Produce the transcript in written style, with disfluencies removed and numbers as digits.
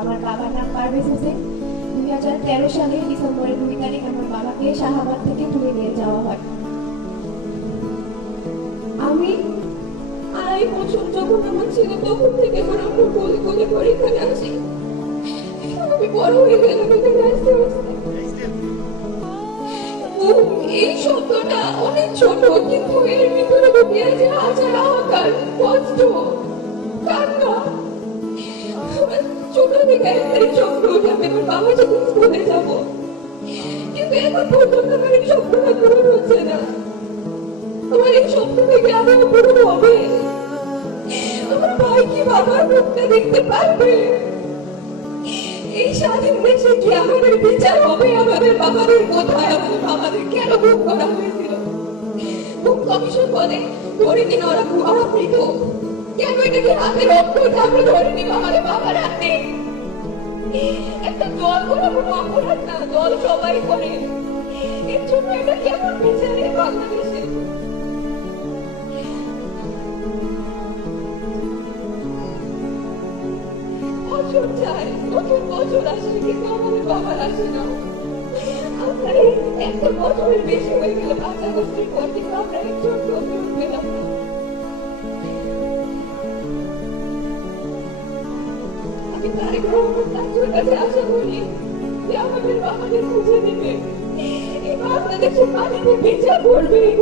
আমার বাবার নাম পারভেজ হোসেন। 2013 সালের ডিসেম্বরের 2 তারিখ আমার বাবাকে শাহাবাদ থেকে তুলে নিয়ে যাওয়া হয়। আমি 2.5 বছর যখন আমার ছিল তখন থেকে আমার আমরা বলে বলে করে এখানে আসি। আমি বড় হয়ে গেলাম এখানে আসতে আসতে। এই শব্দটা অনেক ছোট, কিন্তু এর ভিতরে ঢুকে আছে হাজার হাহাকার, কষ্ট, কান্না। ছোট থেকে একটাই স্বপ্ন যে আমি আমার বাবার সাথে স্কুলে যাবো, কিন্তু এখন পর্যন্ত আমার এই স্বপ্নটা পূরণ হচ্ছে না। আমার এই স্বপ্ন থেকে আমার পূরণ হবে? আমার ভাই কি বাবার মুখটা দেখতে পারবে? এই স্বাধীন দেশে কি আমাদের বিচার হবে? আমাদের বাবাদের কোথায়? আমাদের বাবাদের কেন গুম করা হয়েছিল? গুম কমিশন বলে ধরে নিন ওরা মৃত। কেন এটাকে হাতে রক্ত আমরা ধরে নিব আমাদের বাবার হাতে? একটা দল করা কোনো অপরাধ না, দল সবাই করে। এর জন্য এটা কেমন বিচার এই বাংলাদেশে? বছর যায়, নতুন বছর আসে, কিন্তু আমাদের বাবার আসে না। আমরা একটা বছরের বেশি হয়ে গেল 5 আগস্টের পর, কিন্তু আমরা একজন ফেরত পেলাম না। আমি তারেক রহমান চাচুর কাছে আশা করি যে আমাদের বাবাদের খুঁজে নেবে, এই বাংলাদেশের মাটিতে বিচার করবে এই